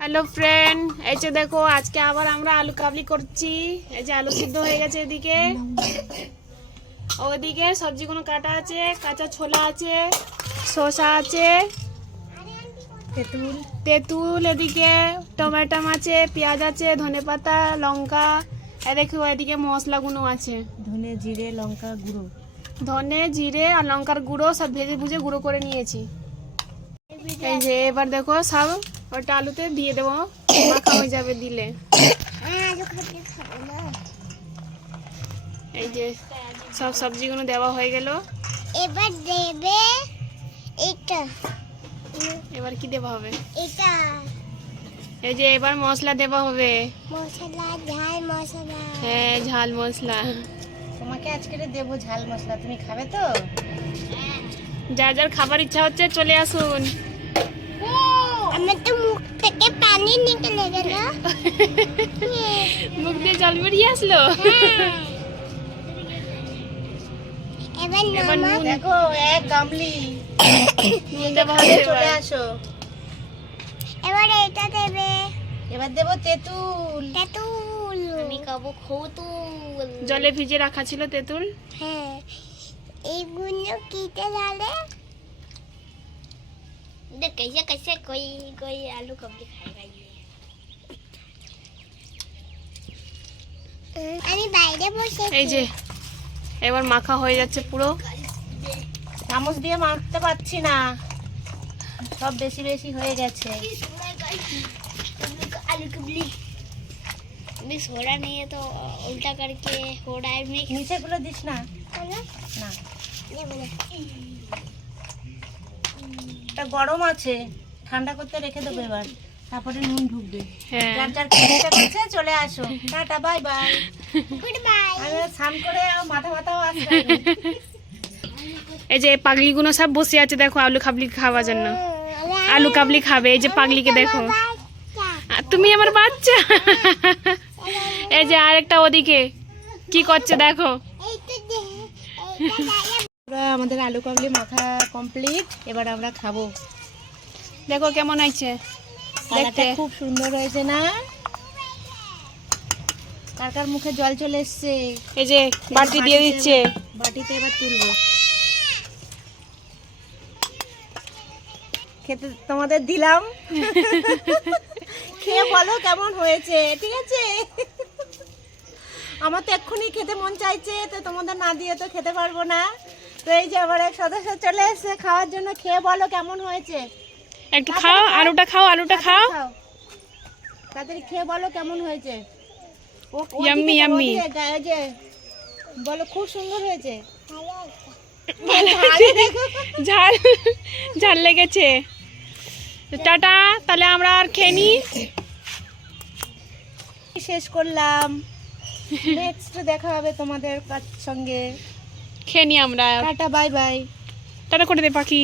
Hello friend, এই যে দেখো আজকে আবার আমরা আলু কাবলি করছি। এই যে আলু সিদ্ধ হয়ে গেছে, এদিকে ওদিকে সবজিগুলো কাটা আছে, কাঁচা ছোলা আছে, শসা আছে, তেঁতুল, এদিকে টমেটো আছে, পেঁয়াজ আছে, ধনেপাতা, লঙ্কা, দেখো এদিকে মশলাগুলো আছে, ধনে জিরে লঙ্কা গুঁড়ো, ধনে জিরে আর লঙ্কার গুঁড়ো সব ভেজে ভুজে গুঁড়ো করে নিয়েছি। এই যে এবার দেখো সব ওটা আলুতে দিয়ে দেবো, মাখা হয়ে যাবে দিলে। এই যে সব সবজিগুলো দেওয়া হয়ে গেল। এবার দেবে এটা, এবার কি দেওয়া হবে? এটা এই যে এবার মশলা দেওয়া হবে। মশলা, ঝাল মশলা। হ্যাঁ, ঝাল মশলা। তোমাকে আজকে দেবো ঝাল মশলা, তুমি খাবে তো? যার যার খাবার ইচ্ছা হচ্ছে চলে আসুন। আমার তো মুখ থেকে পানি নিকলে গেল। মুখ দিয়ে জল বেরিয়ে আসলো। এবার এবার নমক, নুন দেখো এক গামলি নুন দেওয়া হবে। চলে এবার আসো। এবার এটা দেবে এবার দেবো তেঁতুল। তেঁতুল। আমি খাবো খতুল। জলে ভিজে রাখা ছিল তেঁতুল। হ্যাঁ, এইগুলো কিতে ঢালে? देख कैसे कैसे कोई कोई आलू कबली खाएगा ये। আমি বাইরে বসে এই যে এবার মাখা হয়ে যাচ্ছে পুরো। চামচ দিয়ে মাখতে পারছি না, সব বেশি বেশি হয়ে গেছে। आलू कबली मैं सोडा नहीं है तो उल्टा करके हो रहा है मिक्स। নিচে গুলো দিস না। না, ये बोले এটা গরম আছে, ঠান্ডা করতে রেখে দেবো এবার, তারপরে নুন ঢুকবে। হ্যাঁ, যার যার খেতে করছে চলে আসো। Tata, bye bye. Good bye. আমি স্নান করে মাথা ব্যথাও আসবে। এই যে পাগলিগুলো সব বসে আছে দেখো আলু কাবলি খাওয়ার জন্য। আলু কাবলি খাবে। এই যে পাগলিকে দেখো, আর তুমি আমার বাচ্চা। এই যে আরেকটা ওদিকে কি করছে দেখো। আমাদের আলু কাবলি মাখা কমপ্লিট, এবার আমরা খাবো। দেখো কেমন আছে দেখতে দেখতে। খুব সুন্দর হয়েছে না? কার কার মুখে জল চলে এসছে। এই যে বাটি দিয়ে দিচ্ছে। বাটিতে এবার তুলবো। খেতে তোমাদের দিলাম, খেয়ে বলো কেমন হয়েছে, ঠিক আছে? আমার তো এক্ষুনি খেতে মন চাইছে, তো তোমাদের না দিয়ে তো খেতে পারবো না। তো এই যে আমার এক সদস্য চলে এসেছে খাওয়ার জন্য, খেয়ে বলো কেমন হয়েছে। একটু খাও, আলুটা খাও, আলুটা খাও। তাড়াতাড়ি খেয়ে বলো কেমন হয়েছে। Yummy, yummy. যে বলো খুব সুন্দর হয়েছে। ঝাল ঝাল লেগেছে। তো টাটা, তাহলে আমরা আর খেয়ে নিই। শেষ করলাম, নেক্সট দেখা হবে তোমাদের সঙ্গে। খেয়ে নিই আমরা। Tata, bye by. টাটা করে দে পাখি।